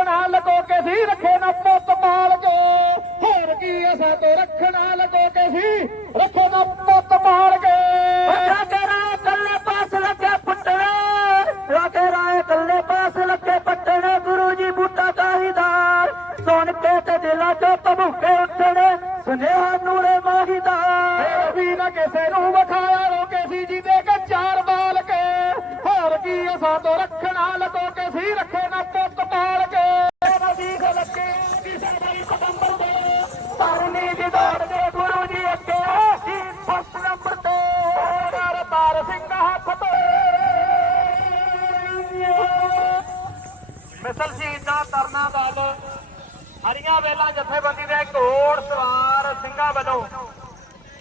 ਰੱਖਣਾ ਲੱਗੋ ਕੇ ਸੀ ਰੱਖੇ ਨਾ ਪੁੱਤ ਪਾਲ ਕੇ। ਹੋਰ ਕੀ ਅਸਾਂ ਤੋਂ ਰੱਖਣਾ ਲੱਗੋ ਕੇ ਸੀ ਰੱਖੇ ਨਾ ਪੁੱਤ ਪਾਲ ਕੇ। ਰਾਜੇ ਰਾਏ ਕੱਲੇ ਪਾਸ ਲੱਗੇ ਪੁੱਟਣੇ। ਰਾਜੇ ਰਾਏ ਕੱਲੇ ਪਾਸ ਲੱਗੇ ਪੱਟਣੇ ਗੁਰੂ ਜੀ ਬੂਟਾ ਚਾਹੀਦਾਰ ਸੁਣ ਕੇ ਤੇ ਦਿਲਾਂ ਚੋਂ ਤਬੂਕੇ ਉੱਠਣੇ ਸੁਨੇਹਾ ਨੂਰੇ ਮਾਹੀਦਾਰ ਵੀ ਨਾ ਕਿਸੇ ਨੂੰ ਵਿਖਾਇਆ ਰੋਕੇ ਸੀ ਤੋਂ ਰੱਖਣਾ ਲੱਗੋ ਕੇ ਸੀ ਰੱਖੇ ਨਾ ਪੁੱਤ ਪਾਲ ਕੇ। ਨਦੀਕ ਲੱਗੇ ਕਿਸੇ ਨਹੀਂ ਸਤੰਬਰ ਦੇ ਤਰਨੀ ਦੀ ਦੌੜ ਦੇ ਗੁਰੂ ਜੀ ਅੱਗੇ ਜੀ ਫਸਟ ਨੰਬਰ ਤੇ ਹਰ ਤਾਰ ਸਿੰਘ ਹੱਥ ਤੇ। ਮਿਸਲ ਸ਼ਹੀਦ ਦਾ ਤਰਨਾ ਦਲ। ਹਰੀਆਂ ਵੇਲਾ ਜਥੇਬੰਦੀ ਦੇ ਘੋੜ ਸਵਾਰ ਸਿੰਘਾਂ ਵੱਲੋਂ।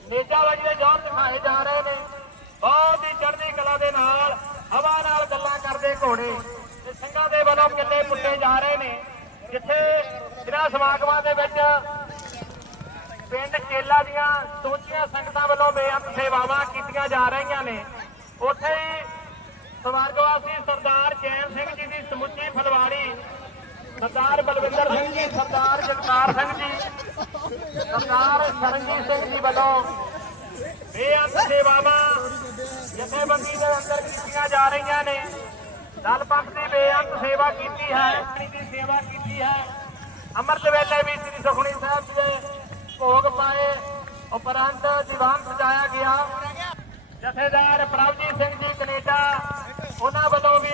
ਨੇਜਾਬਾਜੀ ਦੇ ਜੋਰ ਦਿਖਾਏ ਜਾ ਰਹੇ ਨੇ। ਬਹੁਤ ਹੀ ਚੜ੍ਹਦੀ ਕਲਾ ਦੇ ਨਾਲ, ਹਵਾ ਨਾਲ ਗੱਲਾਂ ਕਰਦੇ ਘੋੜੇ ਤੇ ਸਿੰਘਾਂ ਦੇ ਵੱਲੋਂ ਕਿੱਲੇ ਪੁੱਟੇ ਜਾ ਰਹੇ ਨੇ, ਜਿੱਥੇ ਇਹਨਾਂ ਸਮਾਗਮਾਂ ਦੇ ਵਿੱਚ ਪਿੰਡ ਚੇਲਾ ਦੀਆਂ ਸੋਚੀਆਂ ਸੰਗਤਾਂ ਵੱਲੋਂ ਬੇਅੰਤ ਸੇਵਾਵਾਂ ਕੀਤੀਆਂ ਜਾ ਰਹੀਆਂ ਨੇ। ਉੱਥੇ ਹੀ ਸਰਦਾਰ ਚੈਨ ਸਿੰਘ ਜੀ ਦੀ ਸਮੁੱਚੀ ਫਲਵਾੜੀ, ਸਰਦਾਰ ਬਲਵਿੰਦਰ ਸਿੰਘ ਜੀ, ਸਰਦਾਰ ਜਗਤਾਰ ਸਿੰਘ ਜੀ, ਸਰਦਾਰ ਸਰਨਜੀਤ ਸਿੰਘ ਜੀ ਵੱਲੋਂ ਬੇਅੰਤ ਸੇਵਾਵਾਂ ਜਥੇਬੰਦੀ ਦੇ ਅੰਦਰ ਕੀਤੀਆਂ ਜਾ ਰਹੀਆਂ ਨੇ। ਦਲ ਪੰਥ ਦੀ ਬੇਅੰਤ ਸੇਵਾ ਕੀਤੀ ਹੈ। ਪਾਣੀ ਦੀ ਸੇਵਾ ਕੀਤੀ ਹੈ ਅੰਮ੍ਰਿਤ ਵੇਲੇ ਵੀ ਸ੍ਰੀ ਸੁਖਣੀ ਸਾਹਿਬ ਜੀ ਦੇ ਭੋਗ ਪਾਏ, ਉਪਰੰਤ ਦੀਵਾਨ ਸਜਾਇਆ ਗਿਆ। ਜਥੇਦਾਰ ਪ੍ਰਭਜੀਤ ਸਿੰਘ ਜੀ ਕੈਨੇਡਾ, ਉਹਨਾਂ ਵੱਲੋਂ ਵੀ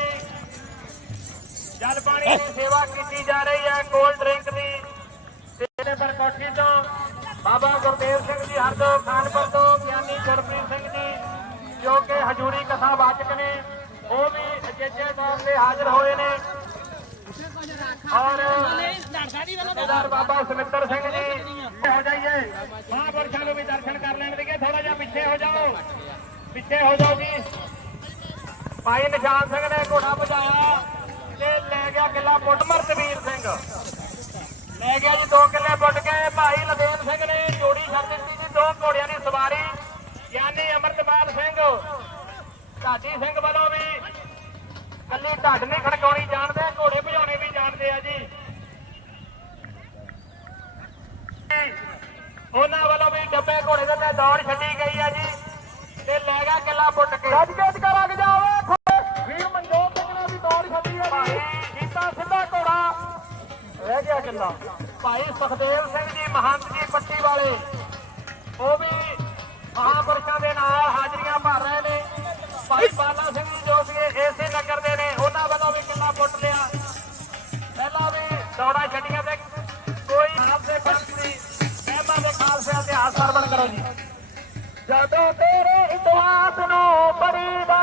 ਜਲ ਪਾਣੀ ਦੀ ਸੇਵਾ ਕੀਤੀ ਜਾ ਰਹੀ ਹੈ ਕੋਲਡ ਡਰਿੰਕ ਦੀ। ਤੇਲੇ ਪਰ ਕੋਠੀ ਤੋਂ ਬਾਬਾ ਗੁਰਦੇਵ ਸਿੰਘ ਜੀ ਹਰਦੋ ਖਾਨਪੁਰ ਤੋਂ ਗਿਆਨੀ ਗੁਰਪ੍ਰੀਤ ਸਿੰਘ ਜੀ, ਜੋ ਕਿ ਹਜੂਰੀ ਕਥਾ ਵਾਚਕ ਨੇ ਉਹ ਵੀ ਅਜੇਜੇ ਹਾਜ਼ਰ ਹੋਏ ਨੇ। ਔਰ ਸਰਦਾਰ ਬਾਬਾ ਸੁਮਿੱਤਰ ਸਿੰਘ ਜੀ ਹੋ ਜਾਈਏ ਮਹਾਂਪੁਰਸ਼ਾਂ ਨੂੰ ਵੀ ਦਰਸ਼ਨ ਕਰ ਲੈਣ ਦੇਗੇ ਥੋੜਾ ਜਿਹਾ ਪਿੱਛੇ ਹੋ ਜਾਓ। ਪਿੱਛੇ ਹੋ ਜਾਓ ਜੀ। ਭਾਈ ਨਿਸ਼ਾਨ ਸਿੰਘ ਨੇ ਘੋੜਾ ਭਜਾਇਆ ਤੇ ਲੈ ਗਿਆ ਕਿੱਲਾ ਪੁੱਟ ਮਰਤਵੀਰ ਸਿੰਘ। ਲੈ ਗਿਆ ਜੀ ਦੋ ਕਿੱਲੇ ਪੁੱਟ ਉਹਨਾਂ ਵੱਲੋਂ ਵੀ ਡੱਬੇ ਘੋੜੇ ਦੇ ਦੌੜ ਛੱਡੀ ਗਈ ਆ ਜੀ। ਤੇ ਲੈ ਗਿਆ ਕਿੱਲਾ ਪੁੱਟ ਕੇ। ਗੱਜ ਗੱਜ ਕਰ ਲੱਗ ਜਾਵੇ ਵੀਰ ਮਨਜੋਤ ਸਿੰਘ ਨੇ ਵੀ ਦੌੜ ਛੱਡੀ ਆ ਜੀ। ਜੀਤਾ ਸਿੱਧਾ ਘੋੜਾ। ਰਹਿ ਗਿਆ ਕਿੱਲਾ। ਭਾਈ ਸੁਖਦੇਵ ਸਿੰਘ ਜੀ ਮਹੰਤ ਜੀ ਪੱਟੀ ਵਾਲੇ। ਉਹ ਵੀ ਮਹਾਂਪੁਰਸ਼ਾਂ ਦੇ ਨਾਲ ਹਾਜ਼ਰੀਆਂ ਭਰ ਰਹੇ ਨੇ। ਭਾਈ ਬਾਲਾ ਸਿੰਘ ਜੀ ਜੋ ਸੀ ਏਸੇ ਨਗਰ ਦੇ ਨੇ ਉਹਨਾਂ ਵੱਲੋਂ ਵੀ ਕਿੱਲਾ ਪੁੱਟ ਲਿਆ। ਜਦੋਂ ਤੇਰੇ ਇਤਿਹਾਸ ਨੂੰ ਪੜੀਦਾ